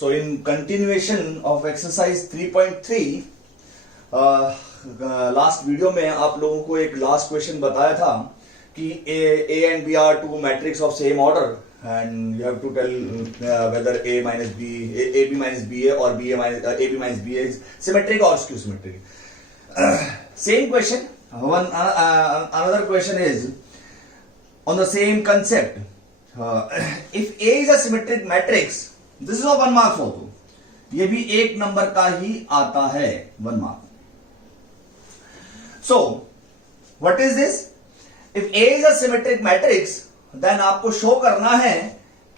So in continuation of exercise 3.3, last video में आप लोगों को एक लास्ट क्वेश्चन बताया था कि A and B are two matrix of same order and you have to tell whether A minus B, AB minus BA or AB minus BA is symmetric or skew symmetric. Same question. Another question is on the same concept. If A is a symmetric matrix, this is of 1 mark also. ये भी 1 number का ही आता है, 1 mark. So, what is this? If A is a symmetric matrix, then आपको show करना है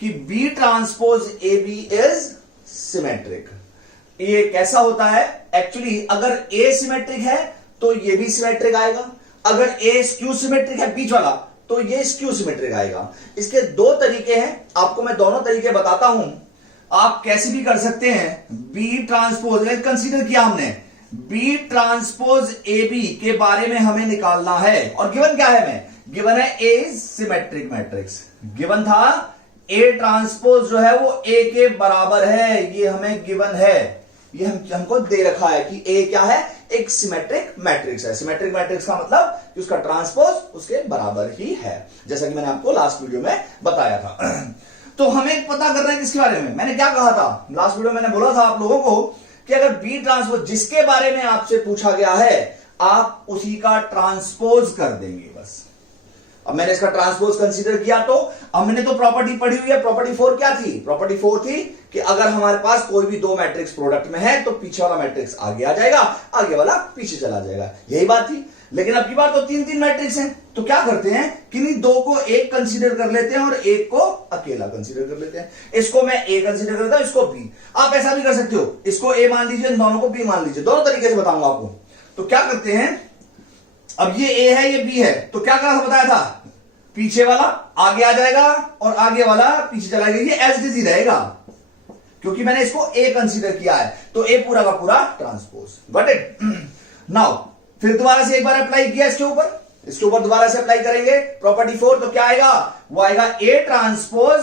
कि B transpose AB is symmetric. ये कैसा होता है? एक्चुअली अगर A सिमेट्रिक है तो ये भी सिमेट्रिक आएगा, अगर A स्क्यू सिमेट्रिक है बीच वाला तो ये स्क्यू सिमेट्रिक आएगा. इसके 2 तरीके हैं, आपको मैं दोनों तरीके बताता हूं. आप कैसे भी कर सकते हैं. बी ट्रांसपोज कंसीडर किया हमने, बी ट्रांसपोज ए बी के बारे में हमें निकालना है. और गिवन क्या है? हमें गिवन है ए इज सिमेट्रिक मैट्रिक्स. गिवन था ए ट्रांसपोज जो है वो ए के बराबर है, ये हमें गिवन है. ये हमको दे रखा है कि ए क्या है? एक सिमेट्रिक मैट्रिक्स है. सिमेट्रिक मैट्रिक्स का मतलब कि उसका ट्रांसपोज उसके बराबर ही है, जैसा कि मैंने आपको लास्ट वीडियो में बताया था. तो हमें पता करना है किसके बारे में. मैंने क्या कहा था लास्ट वीडियो? मैंने बोला था आप लोगों को कि अगर बी ट्रांसपोज जिसके बारे में आपसे पूछा गया है आप उसी का ट्रांसपोज कर देंगे बस. अब मैंने इसका ट्रांसपोज कंसीडर किया तो हमने तो प्रॉपर्टी पढ़ी हुई है. प्रॉपर्टी 4 क्या थी? प्रॉपर्टी 4 थी कि अगर हमारे पास कोई भी 2 मैट्रिक्स प्रोडक्ट में है तो पीछे वाला मैट्रिक्स आगे आ जाएगा, आगे वाला पीछे चला जाएगा. यही बात थी. लेकिन अब की बार तो 3 मैट्रिक्स हैं, तो क्या करते हैं किन्हीं 2 को एक कंसीडर कर लेते हैं और एक को अकेला कंसीडर कर लेते हैं. इसको मैं ए कंसीडर करता हूं, इसको बी. आप ऐसा भी कर सकते हो, इसको ए मान लीजिए, दोनों को बी मान लीजिए. दोनों तरीके से बताऊंगा आपको. तो क्या करते हैं, अब ये ए है ये बी है, तो क्या करना बताया था? पीछे वाला आगे आ जाएगा और आगे वाला पीछे चला जाएगा. ये एज इट इज रहेगा क्योंकि मैंने इसको ए कंसीडर किया है, तो ए पूरा का पूरा ट्रांसपोज. Got it? नाउ फिर दोबारा से एक बार अप्लाई किया इसके ऊपर दोबारा से अप्लाई करेंगे प्रॉपर्टी 4. तो क्या आएगा? वो आएगा ए ट्रांसपोज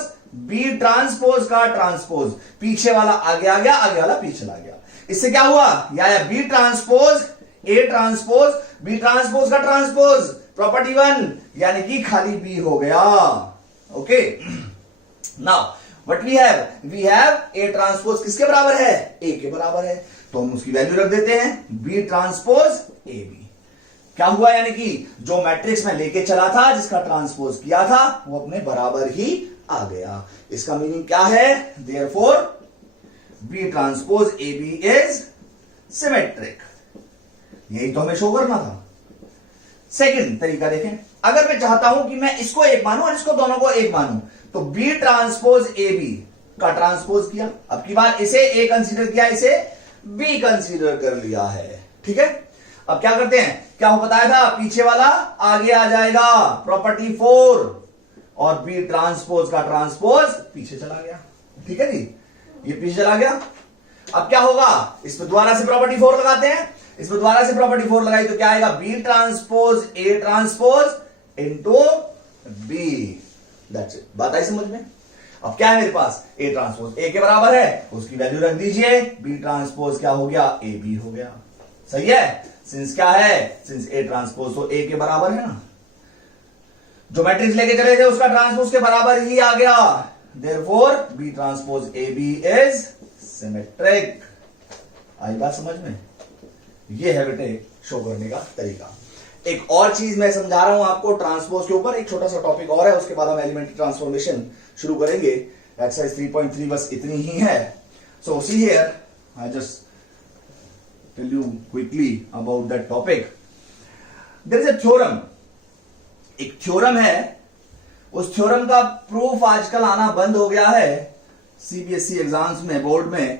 बी ट्रांसपोज का ट्रांसपोज. पीछे वाला आगे आ गया, आगे वाला पीछे चला गया. इससे क्या हुआ? या B transpose A transpose B transpose का ट्रांसपोज. प्रॉपर्टी 1 यानी कि खाली बी हो गया. Okay. Now what we have A transpose किसके बराबर है? ए के बराबर है, तो हम उसकी वैल्यू रख देते हैं बी ट्रांसपोज ए बी. क्या हुआ? यानी कि जो मैट्रिक्स में लेके चला था, जिसका ट्रांसपोज किया था, वो अपने बराबर ही आ गया. इसका मीनिंग क्या है? Therefore B transpose A B is symmetric. यही तो हमें शो करना था. सेकंड तरीका देखें. अगर मैं चाहता हूं कि मैं इसको एक मानूं और इसको दोनों को एक मानूं, तो बी ट्रांसपोज ए बी का ट्रांसपोज किया. अब की बार इसे ए कंसीडर किया, इसे बी कंसीडर कर लिया है. ठीक है. अब क्या करते हैं? क्या हो बताया था? पीछे वाला आगे आ जाएगा, प्रॉपर्टी 4, और बी ट्रांसपोज का ट्रांसपोज पीछे चला गया. ठीक है जी, ये पीछे चला गया. अब क्या होगा? इस पर दोबारा से प्रॉपर्टी 4 लगाते हैं. इस पर दोबारा से प्रॉपर्टी 4 लगाई तो क्या आएगा? B transpose A transpose into B. That's it. बात आई समझ में? अब क्या है मेरे पास? ए ट्रांसपोज ए के बराबर है, उसकी वैल्यू रख दीजिए. बी ट्रांसपोज क्या हो गया? ए बी हो गया. सही है. सिंस क्या है? सिंस ए ट्रांसपोज तो ए के बराबर है ना. जो मैट्रिक्स लेके चले थे उसका ट्रांसपोज के बराबर ही आ गया. Therefore B transpose A B is symmetric. आई बात समझ में? ये है बेटे शो करने का तरीका. एक और चीज मैं समझा रहा हूं आपको ट्रांसपोज के ऊपर. एक छोटा सा टॉपिक और है, उसके बाद हम एलिमेंट्री ट्रांसफॉर्मेशन शुरू करेंगे. एक्सरसाइज 3.3 बस इतनी ही है. So see here, I just tell you quickly about that topic. There is a theorem. एक थ्योरम है, उस थ्योरम का प्रूफ आजकल आना बंद हो गया है सीबीएसई एग्जाम्स में, बोर्ड में.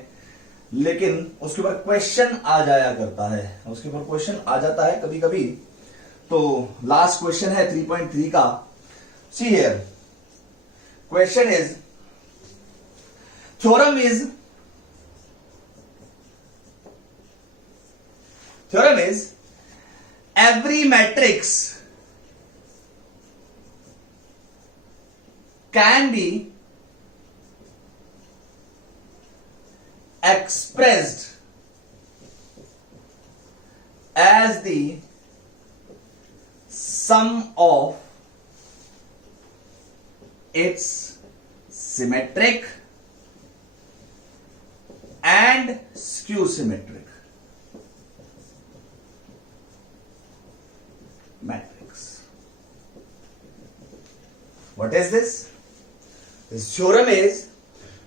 लेकिन उसके ऊपर क्वेश्चन आ जाया करता है, उसके ऊपर क्वेश्चन आ जाता है कभी कभी. तो लास्ट क्वेश्चन है 3.3 का. See here, question is theorem is every matrix can be expressed as the sum of its symmetric and skew symmetric matrix. What is this? This theorem is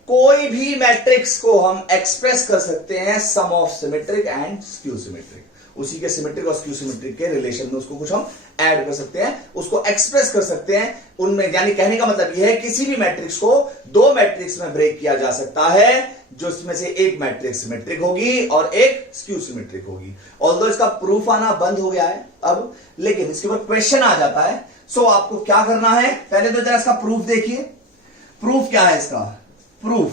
कोई भी मैट्रिक्स को हम एक्सप्रेस कर सकते हैं sum of symmetric and skew symmetric, उसी के symmetric और स्क्यू सिमेट्रिक के रिलेशन में उसको कुछ हम ऐड कर सकते हैं, उसको एक्सप्रेस कर सकते हैं उनमें। यानी कहने का मतलब यह है किसी भी मैट्रिक्स को दो मैट्रिक्स में ब्रेक किया जा सकता है, जो इसमें से एक मैट्रिक्स सिमेट्रिक होगी और एक स्क्यू सिमेट्रिक होगी। ऑल्दो इसका प्रूफ आना बंद हो गया है अब, लेकिन इसके ऊपर क्वेश्चन आ जाता है। सो आपको क्या करना है, पहले तो जरा इसका प्रूफ देखिए। प्रूफ क्या है इसका? प्रूफ,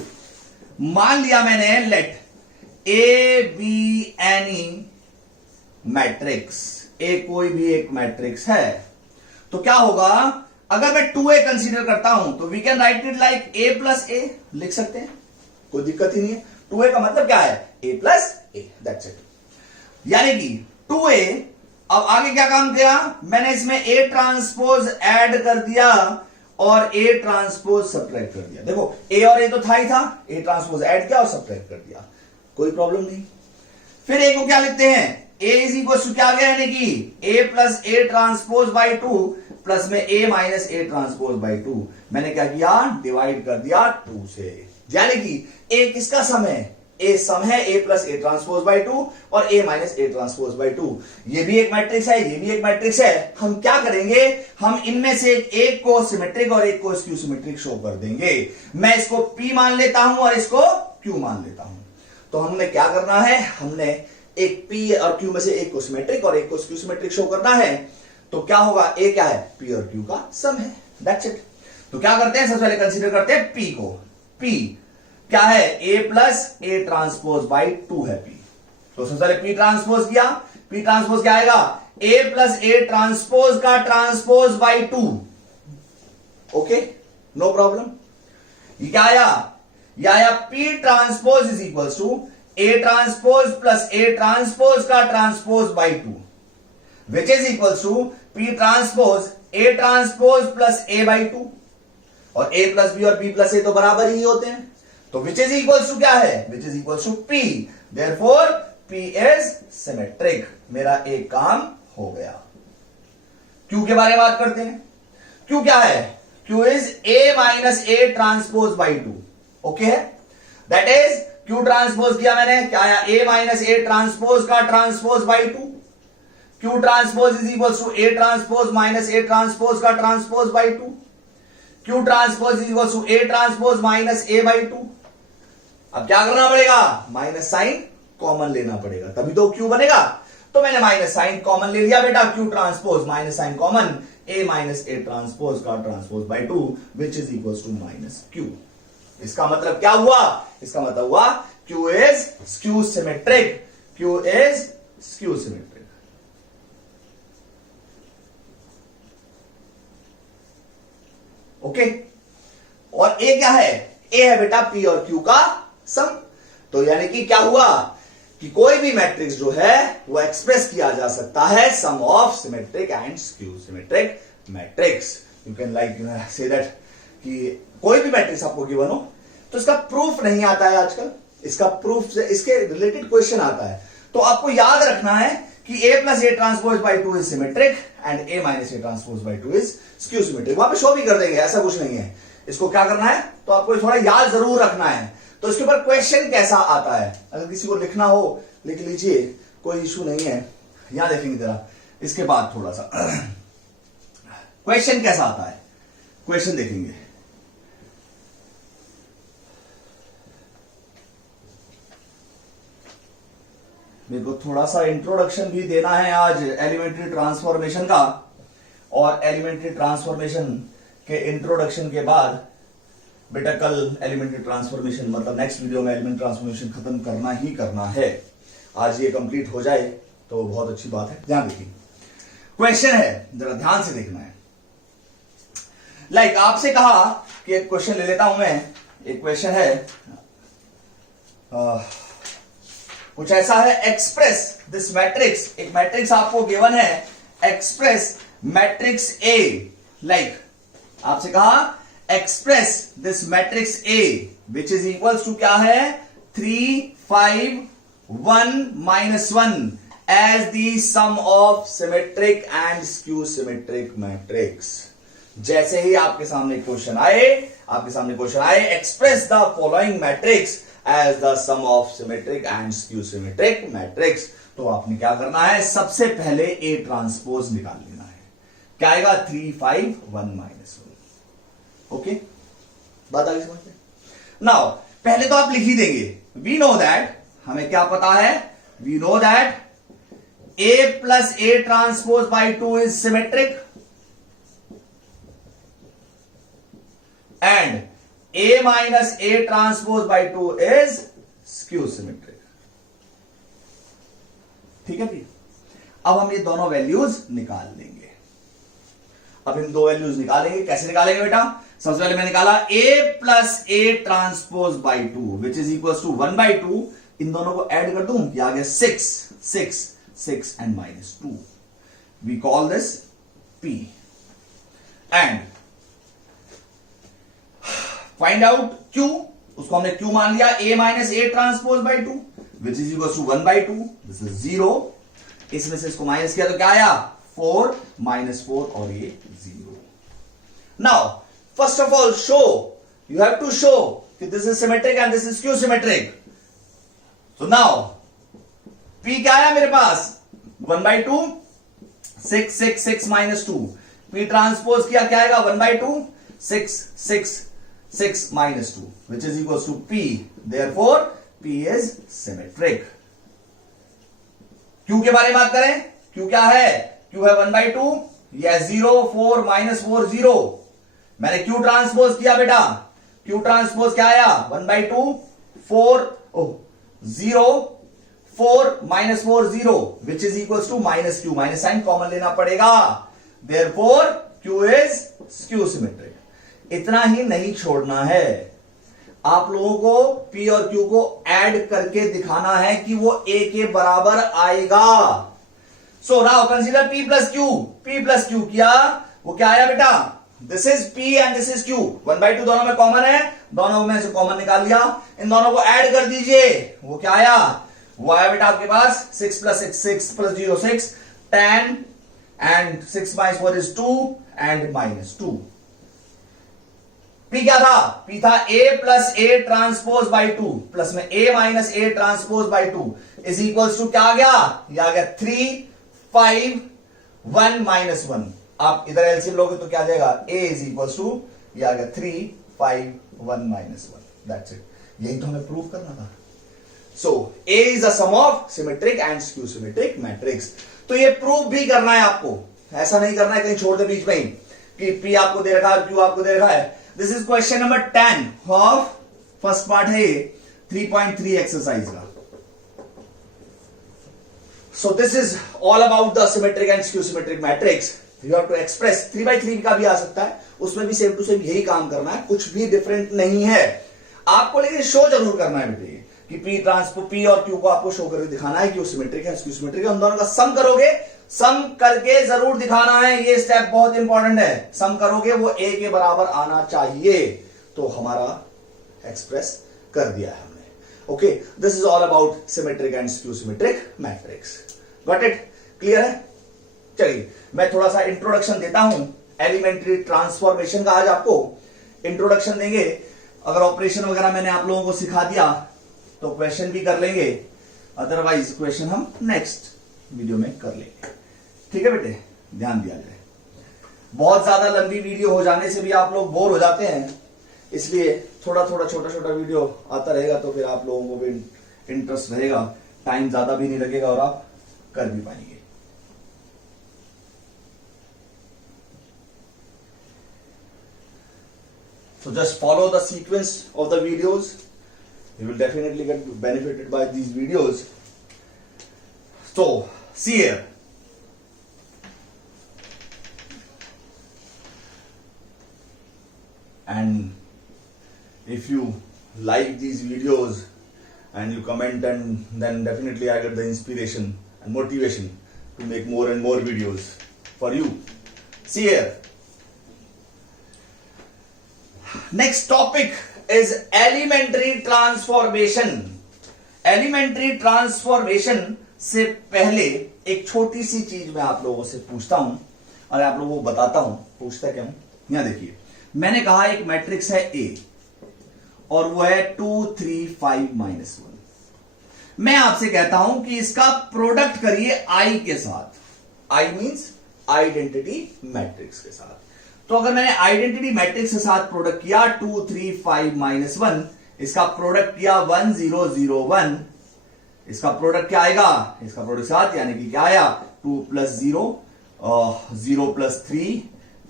मान लिया मैंने let A B any matrix, A कोई भी एक मैट्रिक्स है, तो क्या होगा अगर मैं 2a कंसीडर करता हूं तो we can write it like a plus A, लिख सकते हैं, कोई दिक्कत ही नहीं है। 2a का मतलब क्या है? a plus A, that's it. यानी कि 2a, अब आगे क्या काम किया मैंने, इसमें a ट्रांसपोज ऐड कर दिया और a ट्रांसपोज सब्ट्रैक्ट कर दिया। देखो a और a तो था ही था, a ट्रांसपोज ऐड किया और सब्ट्रैक्ट कर दिया, कोई प्रॉब्लम नहीं। फिर a को क्या लिखते हैं, a इज इक्वल टू क्या गया, यानी कि a plus A transpose by 2 plus में a minus A transpose by 2, मैंने क्या किया, डिवाइड कर दिया 2 से। यानी कि a किसका सम है, a सम है a plus A transpose by 2 और a minus A transpose by 2। ये भी एक मैट्रिक्स है, ये भी एक मैट्रिक्स है। हम क्या करेंगे, हम इनमें से एक को सिमेट्रिक और एक को स्क्यू सिमेट्रिक शो कर देंगे। मैं इसको p मान लेता हूं और इसको q मान लेता हूं। तो हमने क्या करना है, हमने एक p और q में से एक को सिमेट्रिक और एक को स्क्यू सिमेट्रिक शो करना है। तो क्या होगा, a क्या है, p और q का सम है, दैट्स इट। तो क्या करते हैं, सबसे पहले कंसीडर करते हैं p को। p क्या है, a plus A transpose by 2 है p। तो सबसे पहले p ट्रांसपोज किया, p ट्रांसपोज क्या आएगा, a प्लस ए ट्रांसपोज का transpose by 2। Okay, no problem. ये क्या आया, ये आया p transpose is equal to a transpose plus A transpose का transpose by 2, which is equal to p transpose a transpose plus a by 2। और a plus b और b plus a तो बराबर ही होते हैं, तो विच इज इक्वल टू क्या है, which is equal to p। Therefore p is symmetric, मेरा एक काम हो गया। q के बारे में बात करते हैं। q क्या है, q is a minus A transpose by 2। Okay है, दैट इज q ट्रांसपोज किया मैंने, क्या आया, a माइनस ए ट्रांसपोज का transpose by 2। q transpose is equal to a transpose minus A transpose का transpose by 2। q transpose is equal to a transpose minus A by 2। अब क्या करना पड़ेगा, माइनस साइन कॉमन लेना पड़ेगा, तभी तो q बनेगा। तो मैंने माइनस साइन कॉमन ले लिया बेटा, q transpose minus sign common, a minus A transpose का transpose by 2 which is equal to minus q। इसका मतलब क्या हुआ, इसका मतलब हुआ q is skew symmetric, q is skew symmetric. Okay, और a क्या है, a है बेटा p और q का सम। तो यानी कि क्या हुआ कि कोई भी मैट्रिक्स जो है वो एक्सप्रेस किया जा सकता है sum of symmetric and skew symmetric matrix. You can like say that कि कोई भी मैट्रिक्स आपको गिवन हो तो इसका प्रूफ नहीं आता है आजकल, इसका प्रूफ से इसके रिलेटेड क्वेश्चन आता है। तो आपको याद रखना है कि a plus A transpose by 2 is symmetric and a minus A transpose by 2 is skew symmetric. वहां पे शो भी कर देंगे, ऐसा कुछ नहीं है। इसको क्या करना है, तो आपको थोड़ा याद जरूर रखना है। तो इसके ऊपर क्वेश्चन कैसा आता है, अगर किसी को लिखना हो लिख लीजिए, कोई इशू नहीं है। यहां देखेंगे जरा इसके बाद थोड़ा सा क्वेश्चन कैसा आता है, क्वेश्चन देखेंगे। मेरे को थोड़ा सा इंट्रोडक्शन भी देना है आज एलिमेंट्री ट्रांसफॉर्मेशन का, और एलिमेंट्री ट्रांसफॉर्मेशन के इंट्रोडक्शन के बाद बेटा कल एलिमेंट्री ट्रांसफॉर्मेशन, मतलब नेक्स्ट वीडियो में एलिमेंट्री ट्रांसफॉर्मेशन खत्म करना ही करना है। आज ये कंप्लीट हो जाए तो बहुत अच्छी बात है। ध्यान देखिए, क्वेश्चन है, जरा ध्यान से देखना है। लाइक आपसे कहा कि एक क्वेश्चन ले लेता हूं मैं, एक क्वेश्चन है कुछ ऐसा है, एक्सप्रेस दिस मैट्रिक्स, एक मैट्रिक्स आपको गिवन है, एक्सप्रेस मैट्रिक्स ए, लाइक आपसे कहा express this matrix A which is equals to क्या है, 3 5 1 -1 as the sum of symmetric and skew symmetric matrix. जैसे ही आपके सामने क्वेश्चन आए, express the following matrix as the sum of symmetric and skew symmetric matrix, तो आपने क्या करना है, सबसे पहले ए ट्रांसपोज निकाल लेना है। क्या आएगा, 3 5 1 -1। ओके, बात आगे समझ में। नाउ पहले तो आप लिख ही देंगे, वी नो दैट, हमें क्या पता है, we know that A plus A transpose by 2 is symmetric and A minus A transpose by 2 is skew symmetric। ठीक है जी। अब हम ये दोनों वैल्यूज निकाल लेंगे। अब इन दो वैल्यूज निकालेंगे, कैसे निकालेंगे बेटा, सबसे पहले मैं निकाला A plus A transpose by 2 which is equals to 1/2, इन दोनों को ऐड कर दूं, ये आ गया 6 and -2, we call this P, and find out Q, उसको हमने Q मान लिया, A minus A transpose by 2 which is equals to 1/2, this is 0, इसमें से इसको माइनस किया तो क्या आया, 4 -4 और ये 0। now first of all you have to show that this is symmetric and this is skew symmetric, so now P क्या आया मेरे पास, 1/2, 6 -2, P ट्रांसपोज किया क्या आएगा, 1/2, 6 -2 which is equals to P, therefore P is symmetric। Q के बारे में बात करें, Q क्या है, Q है 1/2, यह 0 4 -4 0, मैंने Q ट्रांसपोज किया बेटा, Q ट्रांसपोज क्या आया, 1/2 4 0 4 -4 0 which is equals to -Q, minus sign common लेना पड़ेगा, therefore Q is skew symmetric। इतना ही नहीं छोड़ना है, आप लोगों को P और Q को ऐड करके दिखाना है कि वो A के बराबर आएगा। so now consider P plus Q किया, वो क्या आया बेटा, this is P and this is Q, 1/2 दोनों में कॉमन है, दोनों में से कॉमन निकाल लिया, इन दोनों को ऐड कर दीजिए, वो क्या आया, वो आया बेटा आपके पास 6 plus 0 6 10 and 6 minus 4 is 2 and -2। P क्या था, P था A plus A transpose by 2 plus में A minus A transpose by 2 is equals to क्या आ गया, ये आ गया 3 5 1 -1। आप इधर एलसीएम लोगे तो क्या आ जाएगा, A is equals to ये आ गया 3 5 1 -1, that's it। यही तो हमें प्रूव करना था। So A is a sum of symmetric and skew symmetric matrix। तो ये प्रूव भी करना है आपको, ऐसा नहीं करना है कहीं छोड़ दे बीच में ही कि P आपको दे रखा है, Q आपको दे रखा है। This is question number 10 of first part है ये 3.3 एक्सरसाइज का। So this is all about the symmetric and skew symmetric matrix। You have to express 3/3 का भी आ सकता है, उसमें भी सेम टू सेम यही काम करना है, कुछ भी डिफरेंट नहीं है आपको, लेकिन शो जरूर करना है बेटे कि P और Q को आपको शो करके दिखाना है कि वो सिमेट्रिक है, स्क्यू सिमेट्रिक है। उन दोनों का सम करोगे, सम करके जरूर दिखाना है, ये स्टेप बहुत इंपॉर्टेंट है। सम करोगे वो A के बराबर आना चाहिए, तो हमारा एक्सप्रेस कर दिया है हमने। Okay, this is all about symmetric and skew symmetric matrix. Got it, clear है। चलिए मैं थोड़ा सा इंट्रोडक्शन देता हूं एलिमेंट्री ट्रांसफॉर्मेशन का। आज आपको इंट्रोडक्शन देंगे, अगर ऑपरेशन वगैरह मैंने आप लोगों को सिखा दिया तो क्वेश्चन भी कर लेंगे, अदरवाइज क्वेश्चन हम नेक्स्ट वीडियो में कर लेंगे। ठीक है बेटे, ध्यान दिया जाए। बहुत ज्यादा लंबी वीडियो हो जाने से भी आप लोग बोर हो जाते हैं, इसलिए थोड़ा थोड़ा छोटा छोटा वीडियो आता रहेगा तो फिर आप लोगों को भी इंटरेस्ट रहेगा, टाइम ज्यादा भी नहीं लगेगा और आप कर भी पाएंगे। So just follow the sequence of the videos. You will definitely get benefited by these videos. So, see here. And if you like these videos, and you comment, and then definitely I get the inspiration and motivation to make more and more videos for you. See here. Next topic is elementary transformation. Elementary transformation से पहले एक छोटी सी चीज मैं आप लोगों से पूछता हूं और आप लोगों को बताता हूं। पूछता क्या हूं, यहां देखिए, मैंने कहा एक मैट्रिक्स है ए और वो है 2 3 5 -1। मैं आपसे कहता हूं कि इसका प्रोडक्ट करिए आई के साथ। आई मींस आइडेंटिटी मैट्रिक्स के साथ। तो अगर मैंने आइडेंटिटी मैट्रिक्स के साथ प्रोडक्ट किया 2 3 5 -1, इसका प्रोडक्ट किया 1 0 0 1, इसका प्रोडक्ट क्या आएगा? इसका प्रोडक्ट साथ यानी कि क्या आया? 2 + 0, 0 + 3,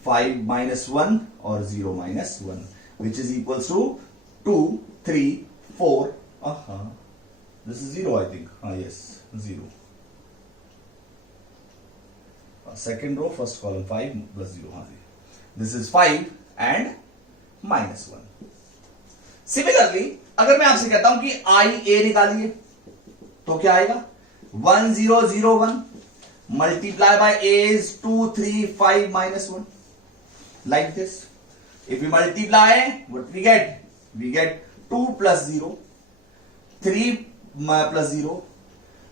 5 - 1 और 0 - 1, which is equals to 2 3 4. This is 0, I think. Yes, 0. Second row, first column, 5 + 0. This is 5 and -1. Similarly, अगर मैं आपसे कहता हूं कि IA निकालिए तो क्या आएगा? 1 0 0 1 multiply by A is 2 3 5 -1. Like this. If we multiply, what we get? We get 2 + 0, 3 + 0,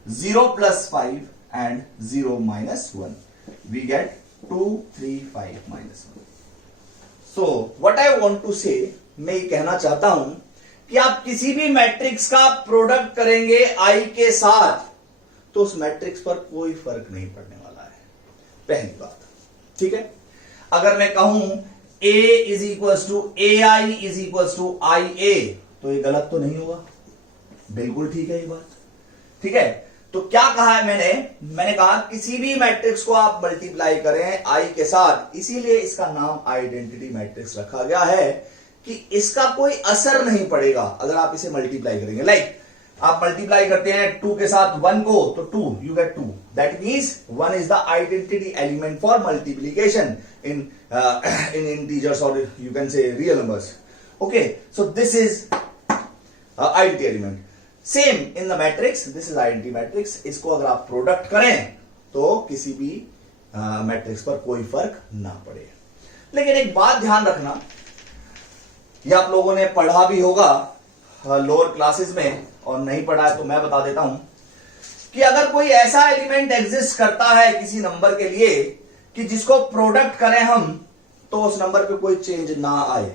0 + 5 and 0 - 1. We get 2 3 5 -1. So what I want to say, मैं ये कहना चाहता हूं कि आप किसी भी मैट्रिक्स का प्रोडक्ट करेंगे आई के साथ तो उस मैट्रिक्स पर कोई फर्क नहीं पड़ने वाला है। पहली बात, ठीक है। अगर मैं कहूं A = AI = IA तो ये गलत तो नहीं होगा? बिल्कुल ठीक है ये बात, ठीक है। तो क्या कहा है मैंने कहा किसी भी मैट्रिक्स को आप मल्टीप्लाई करें आई के साथ, इसीलिए इसका नाम आइडेंटिटी मैट्रिक्स रखा गया है कि इसका कोई असर नहीं पड़ेगा अगर आप इसे मल्टीप्लाई करेंगे। लाइक आप मल्टीप्लाई करते हैं 2 के साथ 1 को तो 2, you get 2। That means 1 is the identity element for multiplication in integers और you can say real numbers. Okay, so this is identity element. Same in the matrix, this is identity matrix. इसको अगर आप product करें तो किसी भी matrix पर कोई फर्क ना पड़े। लेकिन एक बात ध्यान रखना, ये आप लोगों ने पढ़ा भी होगा लोअर क्लासेस में, और नहीं पढ़ा है तो मैं बता देता हूं कि अगर कोई ऐसा एलिमेंट एग्जिस्ट करता है किसी नंबर के लिए कि जिसको प्रोडक्ट करें हम तो उस नंबर पे कोई चेंज ना आए,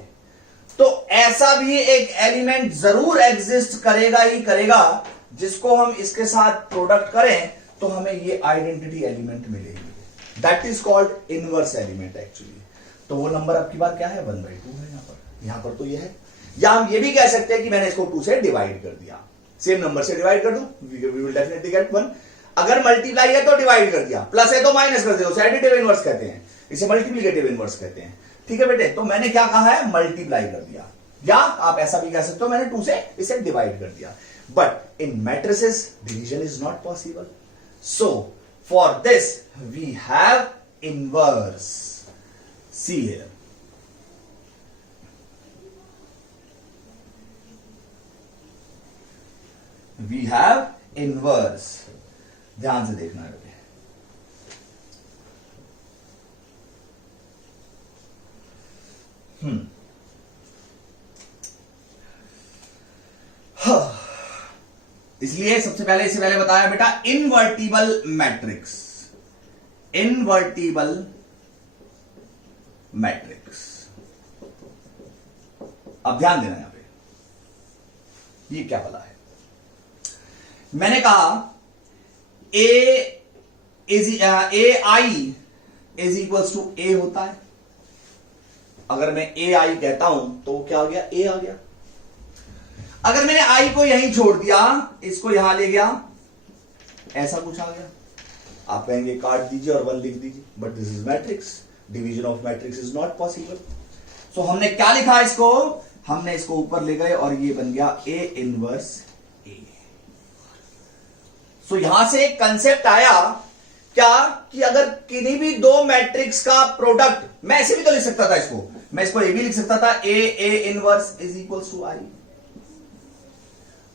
तो ऐसा भी एक एलिमेंट जरूर एग्जिस्ट करेगा ही करेगा जिसको हम इसके साथ प्रोडक्ट करें तो हमें ये आइडेंटिटी एलिमेंट मिलेगी। That is called inverse element actually. तो वो नंबर आपकी बात क्या है? 1/2 है। यहां पर तो ये है, या हम ये भी कह सकते हैं कि मैंने इसको 2 से डिवाइड कर दिया। सेम नंबर से डिवाइड कर दो, वी विल डेफिनेटली गेट 1। अगर मल्टीप्लाई है तो डिवाइड कर दिया, प्लस है तो माइनस कर दिया, उसे एडिटिव इनवर्स कहते हैं, इसे मल्टीप्लिकेटिव इनवर्स कहते हैं। ठीक है बेटे, तो मैंने क्या कहा है? मल्टीप्लाई कर दिया, या आप ऐसा भी कह सकते हो मैंने 2 से इसे डिवाइड कर दिया। But in matrices division is not possible, so for this we have inverse. See here, we have inverse. ध्यान से देखना है बेटे। इसलिए सबसे पहले इससे पहले बताया बेटा इनवर्टिबल मैट्रिक्स, इनवर्टिबल मैट्रिक्स। अब ध्यान देना यहां पे, ये क्या बोला है? मैंने कहा AI इज इक्वल्स टू ए होता है। अगर मैं AI कहता हूं तो क्या आ गया? ए आ गया। अगर मैंने I को यहीं छोड़ दिया, इसको यहां ले गया, ऐसा कुछ आ गया। आप कहेंगे काट दीजिए और 1 लिख दीजिए, but this is matrix, division of matrix is not possible. So हमने क्या लिखा इसको? हमने इसको ऊपर ले गए और ये बन गया A इनवर्स A। सो यहां से एक कंसेप्ट आया क्या कि अगर किन्हीं भी 2 मैट्रिक्स का प्रोडक्ट, मैं ऐसे भी तो लिख सकता था इसको, मैं इसको ए भी लिख सकता था, A inverse is equals to I।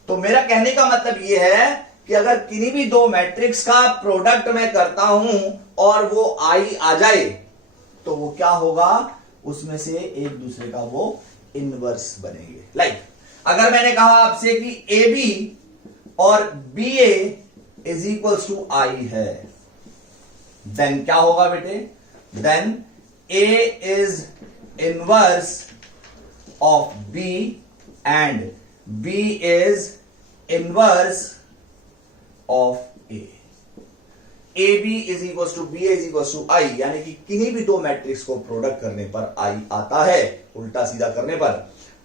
तो मेरा कहने का मतलब यह है कि अगर किन्हीं भी दो मैट्रिक्स का प्रोडक्ट मैं करता हूं और वो आई आ जाए तो वो क्या होगा, उसमें से एक दूसरे का वो इनवर्स बनेंगे। लाइक अगर मैंने कहा आपसे कि ए बी और B A is equals to I है, देन क्या होगा बेटे, then A is inverse of B and B is inverse of A. A B is equal to B is equal to I, यानी कि किन्हीं भी दो मैट्रिक्स को प्रोडक्ट करने पर आई आता है, उल्टा सीधा करने पर,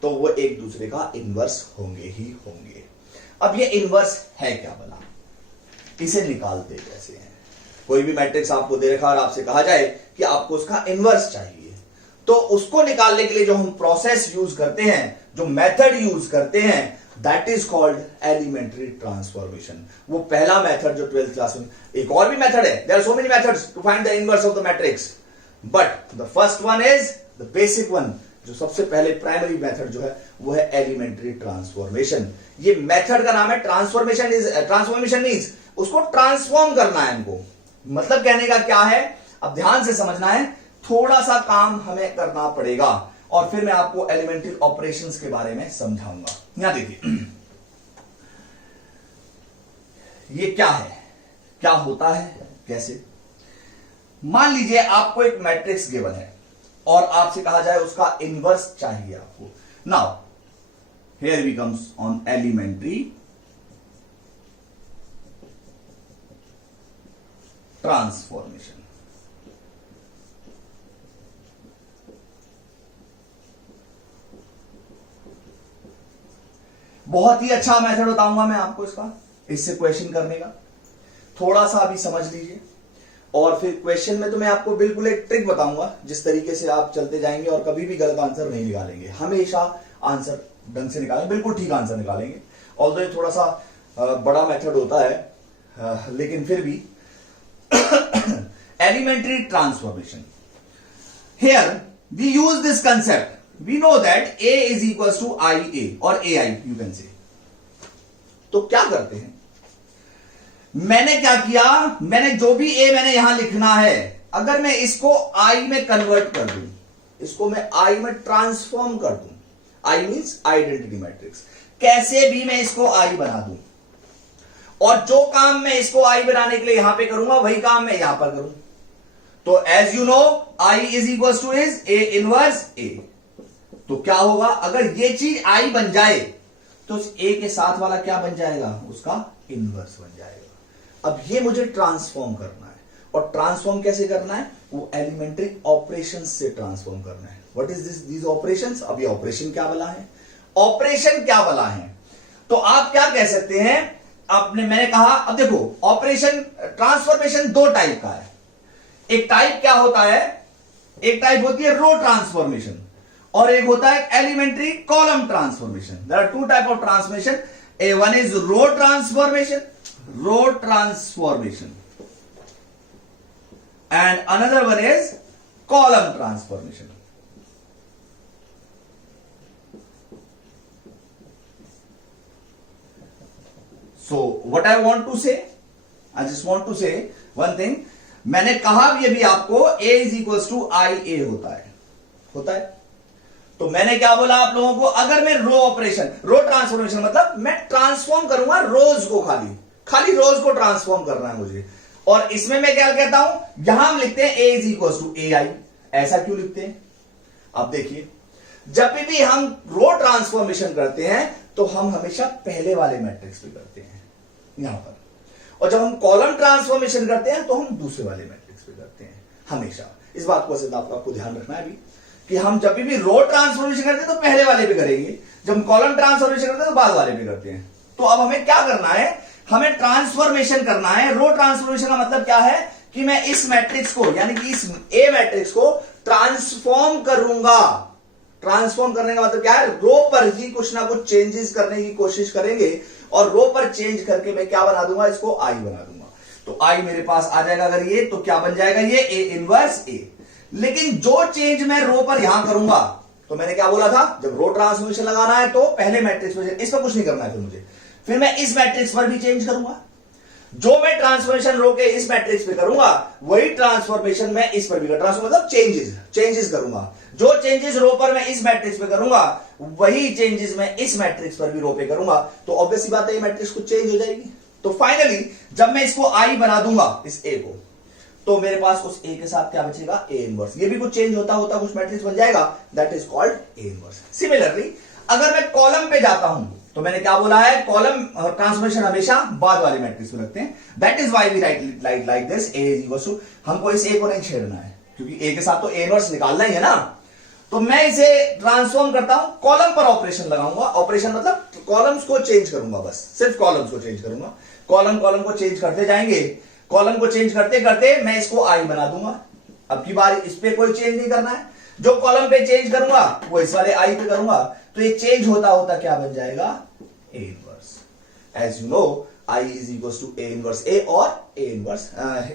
तो वो एक दूसरे का इनवर्स होंगे ही होंगे। अब ये इनवर्स है क्या भला, इसे निकालते कैसे हैं? कोई भी मैट्रिक्स आपको दे रखा और आपसे कहा जाए कि आपको उसका इनवर्स चाहिए, तो उसको निकालने के लिए जो हम प्रोसेस यूज करते हैं, जो मेथड यूज करते हैं, that is called elementary transformation. वो पहला मेथड जो 12th क्लास में, एक और भी मेथड है, there are so many methods to find the inverse of the matrix, but the first one is the basic one, जो सबसे पहले प्राइमरी मेथड जो है वो है एलिमेंट्री ट्रांसफॉर्मेशन। ये मेथड का नाम है ट्रांसफॉर्मेशन। इज ट्रांसफॉर्मेशन मींस उसको ट्रांसफॉर्म करना है इनको। मतलब कहने का क्या है, अब ध्यान से समझना है, थोड़ा सा काम हमें करना पड़ेगा और फिर मैं आपको एलिमेंट्री ऑपरेशंस के बारे में समझाऊंगा। यहां देखिए, ये क्या है, क्या होता है, कैसे। मान लीजिए आपको एक मैट्रिक्स गिवन है और आपसे कहा जाए उसका इनवर्स चाहिए आपको। Now here we comes on elementary transformation. बहुत ही अच्छा मेथड बताऊंगा मैं आपको इसका, इससे क्वेश्चन करने का। थोड़ा सा अभी समझ लीजिए और फिर क्वेश्चन में तो मैं आपको बिल्कुल एक ट्रिक बताऊंगा, जिस तरीके से आप चलते जाएंगे और कभी भी गलत आंसर नहीं निकालेंगे, हमेशा आंसर ढंग से निकालेंगे, बिल्कुल ठीक आंसर निकालेंगे। ऑल्दो ये थोड़ा सा बड़ा मेथड होता है, लेकिन फिर भी elementary transformation, here we use this concept, we know that a is equals to ia और ai you can say। तो क्या करते हैं, मैंने क्या किया, मैंने जो भी a मैंने यहां लिखना है, अगर मैं इसको i में कन्वर्ट कर दूं, इसको मैं i में ट्रांसफॉर्म कर दूं, i मींस आइडेंटिटी मैट्रिक्स, कैसे भी मैं इसको i बना दूं, और जो काम मैं इसको i बनाने के लिए यहां पे करूंगा वही काम मैं यहां पर करूं। तो as you know i is equal to is a inverse a। तो क्या होगा, अगर ये चीज आई बन जाए तो ए के साथ वाला क्या बन जाएगा, उसका इनवर्स बन जाएगा। अब ये मुझे ट्रांसफॉर्म करना है, और ट्रांसफॉर्म कैसे करना है, वो एलिमेंट्री ऑपरेशंस से ट्रांसफॉर्म करना है। What is this these operations, अब ये ऑपरेशन क्या वाला है, ऑपरेशन क्या वाला है, तो आप क्या कह सकते हैं, आपने, मैंने कहा, अब देखो ऑपरेशन ट्रांसफॉर्मेशन दो टाइप का है। एक टाइप क्या होता है, एक टाइप होती है रो ट्रांसफॉर्मेशन और एक होता है elementary column transformation. There are two type of transformation, A one is row transformation, and another one is column transformation. So what I want to say, I just want to say one thing, मैंने कहा भी अभी आपको a is equal to I A होता है। तो मैंने क्या बोला आप लोगों को, अगर मैं रो ऑपरेशन, रो ट्रांसफॉर्मेशन मतलब मैं ट्रांसफॉर्म करूंगा रोज को, खाली रोज को ट्रांसफॉर्म करना है मुझे, और इसमें मैं क्या कहता हूं, यहां हम लिखते हैं a इज इक्वल टू ए आई। ऐसा क्यों लिखते हैं, अब देखिए, जब भी हम रो ट्रांसफॉर्मेशन करते हैं तो हम हमेशा पहले वाले मैट्रिक्स पे करते हैं यहां पर, और जब हम कॉलम ट्रांसफॉर्मेशन करते हैं तो हम दूसरे वाले मैट्रिक्स पे करते हैं हमेशा। इस बात को आपको ध्यान रखना है अभी, कि हम जब भी रो ट्रांसफॉर्मेशन करते हैं तो पहले वाले पे करेंगे, जब हम कॉलम ट्रांसफॉर्मेशन करते हैं तो बाद वाले पे करते हैं। तो अब हमें क्या करना है, हमें ट्रांसफॉर्मेशन करना है। रो ट्रांसफॉर्मेशन का मतलब क्या है, कि मैं इस मैट्रिक्स को, यानी कि इस ए मैट्रिक्स को ट्रांसफॉर्म करूंगा। ट्रांसफॉर्म करने का मतलब क्या है, रो पर ही कुछ ना कुछ चेंजेस करने की कोशिश करेंगे, और रो पर चेंज करके मैं क्या बना दूंगा, इसको आई बना दूंगा। तो आई मेरे पास आ जाएगा, अगर ये, तो क्या बन जाएगा, ये ए इनवर्स ए। लेकिन जो चेंज मैं रो पर यहां करूंगा, तो मैंने क्या बोला था, जब रो ट्रांसफॉर्मेशन लगाना है तो पहले मैट्रिक्स में, इसमें कुछ नहीं करना है फिर मुझे, फिर मैं इस मैट्रिक्स पर भी चेंज करूंगा। जो मैं ट्रांसफॉर्मेशन रो के इस मैट्रिक्स पे करूंगा वही ट्रांसफॉर्मेशन मैं इस पर भी करूंगा। ट्रांसफॉर्म मतलब चेंजेस करूंगा। जो चेंजेस रो पर मैं इस मैट्रिक्स पे करूंगा वही चेंजेस मैं इस मैट्रिक्स पर भी रो पे करूंगा। तो ऑब्वियस बात है ये मैट्रिक्स कुछ चेंज हो जाएगी। तो फाइनली जब मैं इसको आई बना दूंगा इस ए को, तो मेरे पास उस ए के साथ क्या बचेगा, ए इनवर्स। ये भी कुछ चेंज होता होता कुछ मैट्रिक्स बन जाएगा, that is called A inverse. Similarly अगर मैं कॉलम पे जाता हूं तो मैंने क्या बोला है, कॉलम ट्रांसफॉर्मेशन हमेशा बाद वाले मैट्रिक्स में रखते हैं। That is why we write like this, A is equal to, हमको इस ए को नहीं छेड़ना है क्योंकि ए के साथ तो ए इनवर्स निकालना ही है ना। तो मैं इसे ट्रांसफॉर्म करता हूं, कॉलम पर ऑपरेशन लगाऊंगा। ऑपरेशन मतलब कॉलम्स को चेंज करूंगा, बस सिर्फ कॉलम्स को चेंज करूंगा। कॉलम को चेंज करते जाएंगे, कॉलम को चेंज करते करते मैं इसको आई बना दूंगा। अब की बार इस पे कोई चेंज नहीं करना है, जो कॉलम पे चेंज करूंगा वो इस वाले आई पे करूंगा। तो ये चेंज होता होता क्या बन जाएगा, A inverse. As you know I is equal to A inverse A और A inverse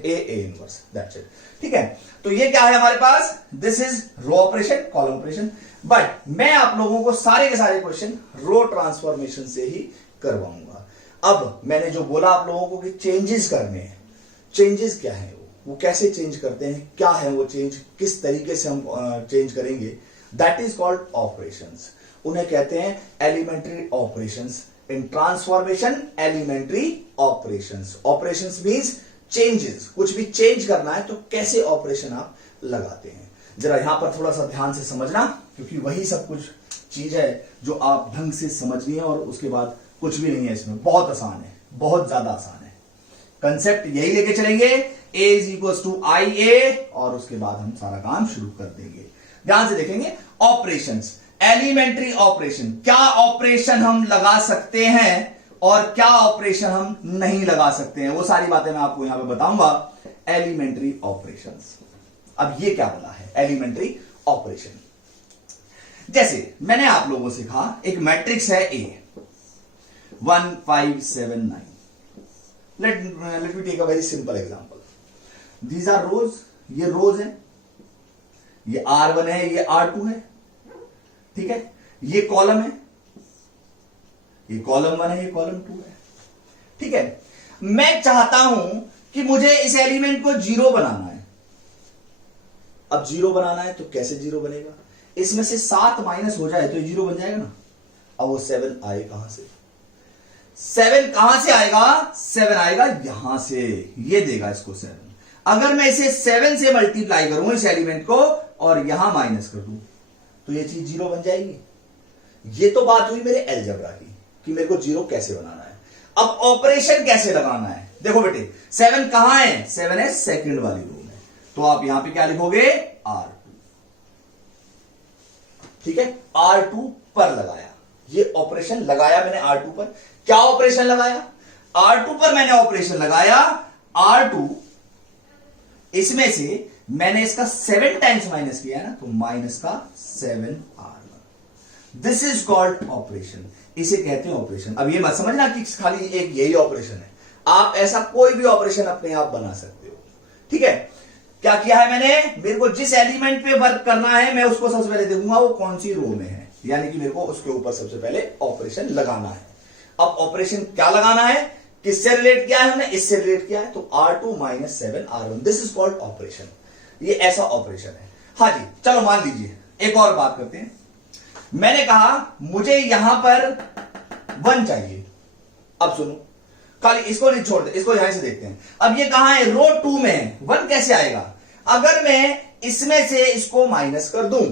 A inverse, that's it. ठीक है, तो ये क्या है हमारे पास, this is row operation, column operation. But मैं आप लोगों को सारे के सारे क्वेश्चन रो ट्रांसफॉर्मेशन से ही करवाऊंगा। अब मैंने जो बोला आप लोगों को कि चेंजेस करने हैं, चेंजेस क्या है, वो कैसे चेंज करते हैं, क्या है वो चेंज, किस तरीके से हम चेंज करेंगे, दैट इज कॉल्ड ऑपरेशंस। उन्हें कहते हैं एलिमेंट्री ऑपरेशंस। इन transformation elementary operations. Operations means changes, कुछ भी चेंज करना है तो कैसे ऑपरेशन आप लगाते हैं। जरा यहां पर थोड़ा सा ध्यान से समझना, क्योंकि वही सब कुछ चीज है जो आप ढंग से समझनी है, और उसके बाद कुछ भी नहीं है इसमें, बहुत आसान है, बहुत ज्यादा आसान है। कंसेप्ट यही लेके चलेंगे, ए इज इक्वल टू आई ए, और उसके बाद हम सारा काम शुरू कर देंगे। ध्यान से देखेंगे, ऑपरेशंस, एलिमेंट्री ऑपरेशन, क्या ऑपरेशन हम लगा सकते हैं और क्या ऑपरेशन हम नहीं लगा सकते हैं, वो सारी बातें मैं आपको यहां पे बताऊंगा। एलिमेंट्री ऑपरेशंस, अब ये क्या बोला है, एलिमेंट्री ऑपरेशन। जैसे मैंने आप लोगों से कहा एक मैट्रिक्स है ए 1 5 7 9। let me take a very simple example. These are rows, ये रोज है, ये R1 है, ये R2 है, ठीक है। ये कॉलम है, ये कॉलम 1 है, ये कॉलम 2 है, ठीक है। मैं चाहता हूं कि मुझे इस एलिमेंट को जीरो बनाना है। अब जीरो बनाना है तो कैसे जीरो बनेगा, इसमें से 7 माइनस हो जाए तो ये जीरो बन जाएगा ना। अब वो 7 आए कहां से, 7 कहां से आएगा, 7 आएगा यहां से, ये देगा इसको 7। अगर मैं इसे 7 से मल्टीप्लाई करूं इस एलिमेंट को और यहां माइनस कर दूं तो ये चीज जीरो बन जाएगी। ये तो बात हुई मेरे अलजेब्रा की कि मेरे को जीरो कैसे बनाना है। अब ऑपरेशन कैसे लगाना है, देखो बेटे 7 कहां है, 7 है सेकंड वाली रो में, तो आप यहां पे क्या लिखोगे, R2, ठीक है। R2 पर लगाया, ये ऑपरेशन लगाया मैंने R2 पर। क्या ऑपरेशन लगाया, R2 पर मैंने ऑपरेशन लगाया। R2 इसमें से मैंने इसका 7 टाइम्स माइनस किया ना, तो माइनस का 7R1। This is called operation, इसे कहते हैं ऑपरेशन। अब ये मत समझना कि खाली एक यही ऑपरेशन है, आप ऐसा कोई भी ऑपरेशन अपने आप बना सकते हो, ठीक है। क्या किया है मैंने, मेरे को जिस एलिमेंट पे वर्क करना है मैं उसको सबसे पहले देखूंगा वो कौन सी रो में है, यानी कि मेरे को उसके ऊपर सबसे पहले ऑपरेशन लगाना है। अब ऑपरेशन क्या लगाना है, किससे रिलेट किया है हमने, इससे रिलेट किया है, तो R2 minus 7R1, this is called operation. ये ऐसा ऑपरेशन है। हाँ जी, चलो मान लीजिए एक और बात करते हैं। मैंने कहा मुझे यहां पर 1 चाहिए। अब सुनो, खाली इसको नहीं छोड़ते, इसको यहां से देखते हैं। अब ये कहां है, रो 2 में है, 1 कैसे आएगा, अगर मैं इसमें से इसको माइनस कर दूं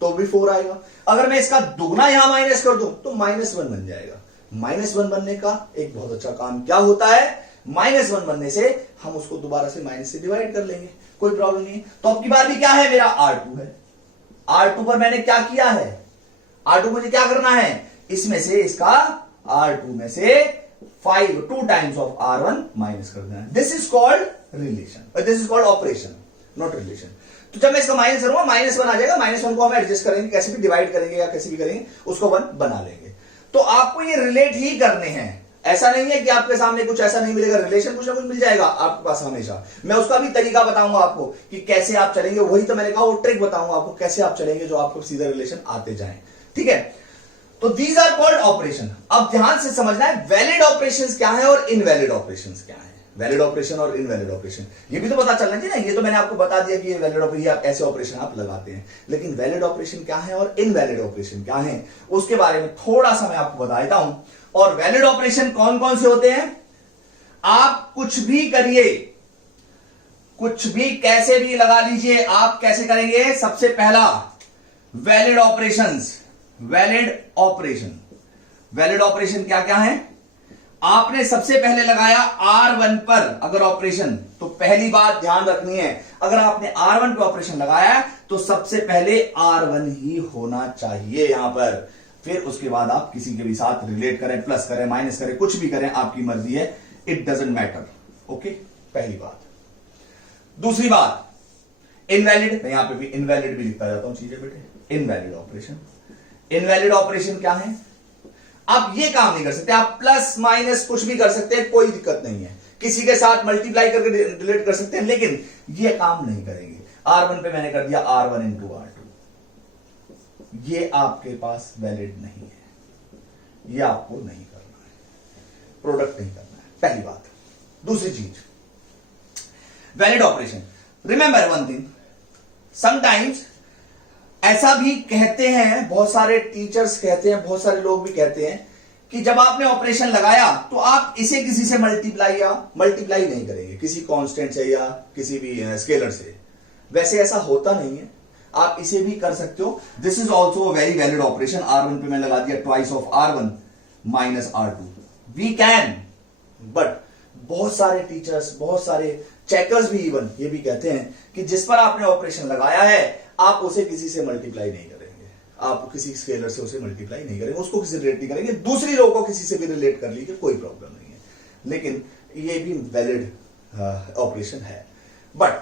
तो भी 4 आएगा। अगर मैं इसका दुगना यहां माइनस कर दूं तो -1 बन जाएगा। -1 बनने का एक बहुत अच्छा काम क्या होता है, -1 बनने से हम उसको दोबारा से माइनस से डिवाइड कर लेंगे, कोई प्रॉब्लम नहीं है। तो अब की बार भी क्या है, मेरा R2 है। R2 पर मैंने क्या किया है, R2 मुझे क्या करना है, इसमें से इसका R2 में से 2 टाइम्स ऑफ R1 माइनस कर देना। This is called relation, this is called operation, not relation. तो जब मैं इसका माइनस करूंगा -1 आ जाएगा, -1 को हम एडजस्ट करेंगे, कैसे भी डिवाइड करेंगे या कैसे भी करेंगे उसको 1 बना लेंगे। तो आपको ये रिलेट ही करने हैं, ऐसा नहीं है कि आपके सामने कुछ ऐसा नहीं मिलेगा, रिलेशन कुछ ना कुछ मिल जाएगा आपके पास हमेशा। मैं उसका भी तरीका बताऊंगा आपको कि कैसे आप चलेंगे, वही तो मैंने कहा वो ट्रिक बताऊंगा आपको कैसे आप चलेंगे जो आपको सीधा रिलेशन आते जाएं, ठीक है। तो दीज आर कॉल्ड ऑपरेशन। अब ध्यान से समझना है वैलिड ऑपरेशंस क्या है और इनवैलिड ऑपरेशंस क्या है। वैलिड ऑपरेशन और इनवैलिड ऑपरेशन ये भी तो पता चलना चाहिए ना। ये तो मैंने आपको बता दिया कि ये वैलिड ऑपरेशन, आप ऐसे ऑपरेशन आप लगाते हैं, लेकिन वैलिड ऑपरेशन क्या है और इनवैलिड ऑपरेशन क्या है उसके बारे में थोड़ा सा मैं आपको बता देता हूं। और वैलिड ऑपरेशन कौन कौन से होते हैं? आप कुछ भी करिए, कुछ भी कैसे भी लगा लीजिए, आप कैसे करेंगे? सबसे पहला valid operations, valid operation. Valid operation क्या क्या है? आपने सबसे पहले लगाया R1 पर अगर ऑपरेशन, तो पहली बात ध्यान रखनी है, अगर आपने R1 पे ऑपरेशन लगाया तो सबसे पहले R1 ही होना चाहिए यहां पर। फिर उसके बाद आप किसी के भी साथ रिलेट करें, प्लस करें, माइनस करें, कुछ भी करें, आपकी मर्जी है, इट डजंट मैटर। ओके, पहली बात। दूसरी बात, इनवैलिड, मैं यहां पे भी इनवैलिड भी लिखता जाता हूं चीजें बेटे। इनवैलिड ऑपरेशन, इनवैलिड ऑपरेशन क्या है? आप ये काम नहीं कर सकते, आप प्लस माइनस कुछ भी कर सकते हैं, कोई दिक्कत नहीं है, किसी के साथ मल्टीप्लाई करके रिलेट कर सकते हैं, लेकिन ये काम नहीं करेंगे। R1 पे मैंने कर दिया R1 इंटू R2, ये आपके पास वैलिड नहीं है, ये आपको नहीं करना है, प्रोडक्ट नहीं करना है, पहली बात। दूसरी चीज, valid operation, remember one thing, sometimes ऐसा भी कहते हैं, बहुत सारे टीचर्स कहते हैं, बहुत सारे लोग भी कहते हैं कि जब आपने ऑपरेशन लगाया तो आप इसे किसी से मल्टीप्लाई नहीं करेंगे, किसी कांस्टेंट से या किसी भी स्केलर से। वैसे ऐसा होता नहीं है, आप इसे भी कर सकते हो। This is also a very valid operation. R1 पे मैं लगा दिया twice of R1 minus R2, we can. But बहुत सारे टीचर्स, बहुत सारे चेकर्स भी इवन ये भी कहते हैं कि जिस पर आपने ऑपरेशन लगाया है आप उसे किसी से मल्टीप्लाई नहीं करेंगे, आप किसी स्केलर से उसे मल्टीप्लाई नहीं करेंगे, उसको किसी रिलेट नहीं करेंगे, दूसरी रो को किसी से भी रिलेट कर लीजिए, कोई प्रॉब्लम नहीं है, लेकिन ये भी वैलिड ऑपरेशन है। But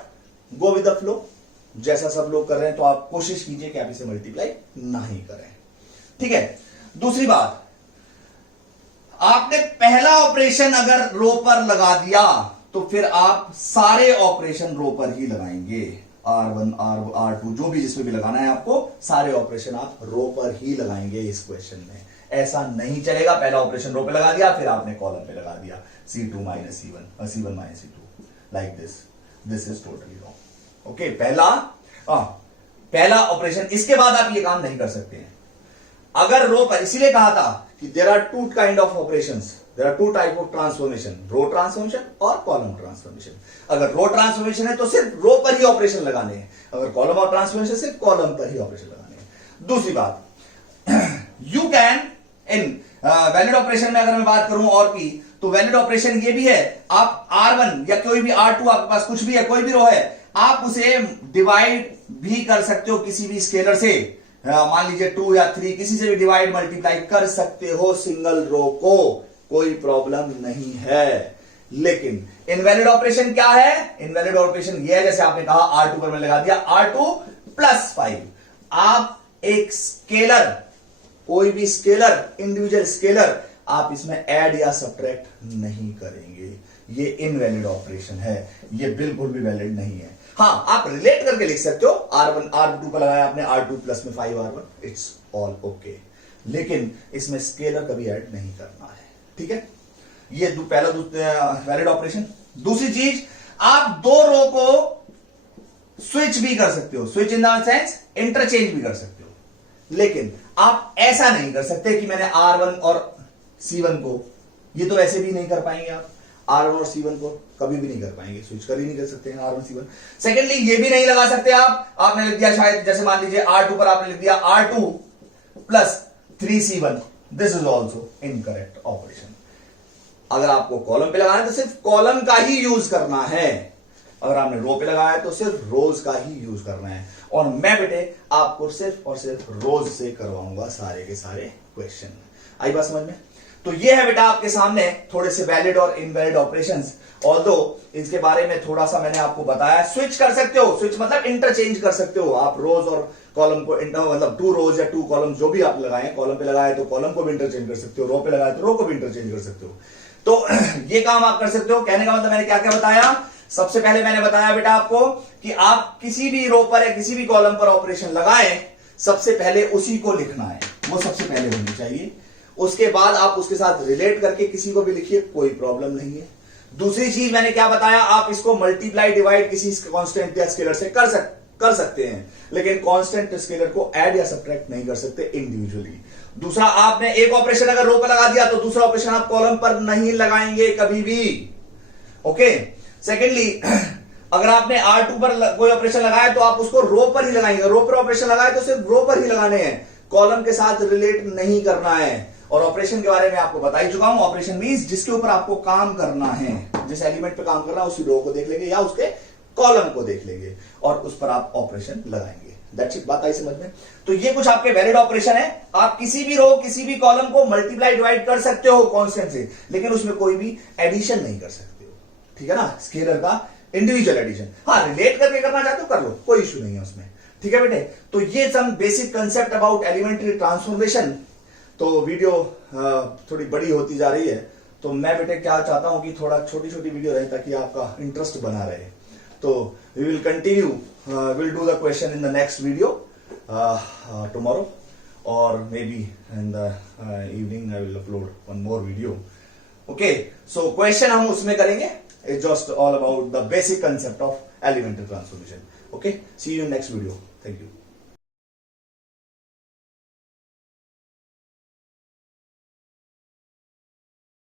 go with the flow, जैसा सब लोग कर रहे हैं तो आप कोशिश कीजिए कि आप इसे मल्टीप्लाई नहीं करें, ठीक है। दूसरी बात, आपने पहला ऑपरेशन अगर रो पर लगा दिया तो फिर आप सारे ऑपरेशन रो पर ही लगाएंगे, R1 R2 जो भी जिसमें भी लगाना है आपको, सारे ऑपरेशन आप रो पर ही लगाएंगे इस क्वेश्चन में। ऐसा नहीं चलेगा पहला ऑपरेशन रो पे लगा दिया फिर आपने कॉलम पे लगा दिया C2 minus C1 C1 minus C2 like this is totally wrong. Okay, पहला ऑपरेशन, इसके बाद आप ये काम नहीं कर सकते हैं। अगर रो पर, इसीलिए कहा था कि there are two kind of operations, there are two type of transformation, row transformation और कॉलम ट्रांसफॉर्मेशन। अगर रो ट्रांसफॉर्मेशन है तो सिर्फ रो पर ही ऑपरेशन लगाने हैं, अगर कॉलम और ट्रांसफॉर्मेशन सिर्फ कॉलम पर ही ऑपरेशन लगाने हैं। दूसरी बात, you can in valid operation में अगर मैं बात करूं और की, तो वैलिड ऑपरेशन ये भी है, आप R1 या कोई भी R2 आपके पास कुछ भी है, कोई भी रो है, आप उसे डिवाइड भी कर सकते हो किसी भी स्केलर से, मान लीजिए 2 या 3, किसी से भी डिवाइड मल्टीप्लाई कर सकते हो सिंगल रो को, कोई प्रॉब्लम नहीं है। लेकिन इनवैलिड ऑपरेशन क्या है? इनवैलिड ऑपरेशन ये है, जैसे आपने कहा R2 पर मैं लगा दिया R2 प्लस 5, आप एक स्केलर, कोई भी स्केलर, इंडिविजुअल स्केलर, आप इसमें ऐड या सब्ट्रैक्ट नहीं करेंगे, ये इनवैलिड ऑपरेशन है, ये बिल्कुल भी वैलिड नहीं है। हाँ, आप रिलेट करके लिख सकते हो, R1 R2 पर लगाया आपने R2 प्लस में 5R1, इट्स ऑल ओके, लेकिन इसमें स्केलर कभी ऐड नहीं करना है, ठीक है। ये पहला वैलिड ऑपरेशन। दूसरी चीज, आप दो रो को स्विच भी कर सकते हो, switch in the sense interchange भी कर सकते हो, लेकिन आप ऐसा नहीं कर सकते कि मैंने R1 और C1 को, ये तो वैसे भी नहीं कर पाएंगे आप, R1 और C1 को कभी भी नहीं कर पाएंगे, स्विच कर ही नहीं कर सकते हैं R1 C1। सेकेंडली, ये भी नहीं लगा सकते आप, आपने लिख दिया शायद, जैसे मान लीजिए R2 पर आपने लिख दिया R2 plus 3C1, this is also incorrect operation. अगर आपको कॉलम पे लगाना है तो सिर्फ कॉलम का ही यूज करना है, अगर आपने रो पे लगाया है तो सिर्फ रोज का ही यूज करना है, और मैं बेटे आपको सिर्फ और सिर्फ रोज से करवाऊंगा सारे के सारे क्वेश्चन। आई बात समझ में? तो ये है बेटा आपके सामने थोड़े से वैलिड और इनवैलिड ऑपरेशंस। ऑल्दो इसके बारे में थोड़ा सा मैंने आपको बताया, स्विच कर सकते हो, स्विच मतलब इंटरचेंज कर सकते हो आप रोज और कॉलम को, मतलब 2 रोज या 2 कॉलम जो भी आप लगाए, कॉलम पे लगाए तो कॉलम को भी इंटरचेंज कर सकते हो, रो पे लगाए तो रो को भी इंटरचेंज कर सकते हो। तो ये काम आप कर सकते हो। कहने का मतलब मैंने क्या क्या बताया? सबसे पहले मैंने बताया बेटा आपको कि आप किसी भी रो पर या किसी भी कॉलम पर ऑपरेशन लगाएं, सबसे पहले उसी को लिखना है। वो सबसे पहले होनी चाहिए। उसके बाद आप उसके साथ रिलेट करके किसी को भी लिखिए, कोई प्रॉब्लम नहीं है। दूसरी चीज मैंने क्या बताया, आप इसको मल्टीप्लाई डिवाइड किसी कांस्टेंट या स्केलर से कर सकते हैं, लेकिन कांस्टेंट स्केलर को ऐड या सब्ट्रैक्ट नहीं कर सकते इंडिविजुअली। दूसरा, आपने एक ऑपरेशन अगर रो पर लगा दिया तो दूसरा ऑपरेशन आप कॉलम पर नहीं लगाएंगे कभी भी। ओके। सेकेंडली, अगर आपने R2 पर कोई ऑपरेशन लगाया तो आप उसको रो पर ही लगाएंगे। रो पर ऑपरेशन लगाए तो सिर्फ रो पर ही लगाने हैं, कॉलम के साथ रिलेट नहीं करना है। और ऑपरेशन के बारे में आपको बता ही चुका हूं। ऑपरेशन मींस जिसके ऊपर आपको काम करना है, जिस एलिमेंट पे काम करना है उसी रो को देख लेंगे या उसके कॉलम को देख लेंगे और उस पर आप ऑपरेशन लगाएंगे। That's it. बात आई समझ में? तो ये कुछ आपके वैलिड ऑपरेशन है। आप किसी भी रो किसी भी कॉलम को मल्टीप्लाई डिवाइड कर सकते हो कांस्टेंट से, लेकिन उसमें कोई भी एडिशन नहीं कर सकते हो। ठीक है ना? स्केलर का इंडिविजुअल एडिशन, हाँ रिलेट करके करना चाहते हो कर लो, कोई इश्यू नहीं है उसमें। ठीक है बेटे? तो ये some basic concept about elementary transformation. तो वीडियो थोड़ी बड़ी होती जा रही है, तो मैं बेटे क्या चाहता हूं कि थोड़ा छोटी छोटी वीडियो रहे ताकि आपका इंटरेस्ट बना रहे। तो we will continue, will do the question in the next video tomorrow, और maybe in the evening I will upload one more video. Okay, so question हम उसमें करेंगे। It's just all about the basic concept of elementary transformation. Okay, see you in next video. Thank you.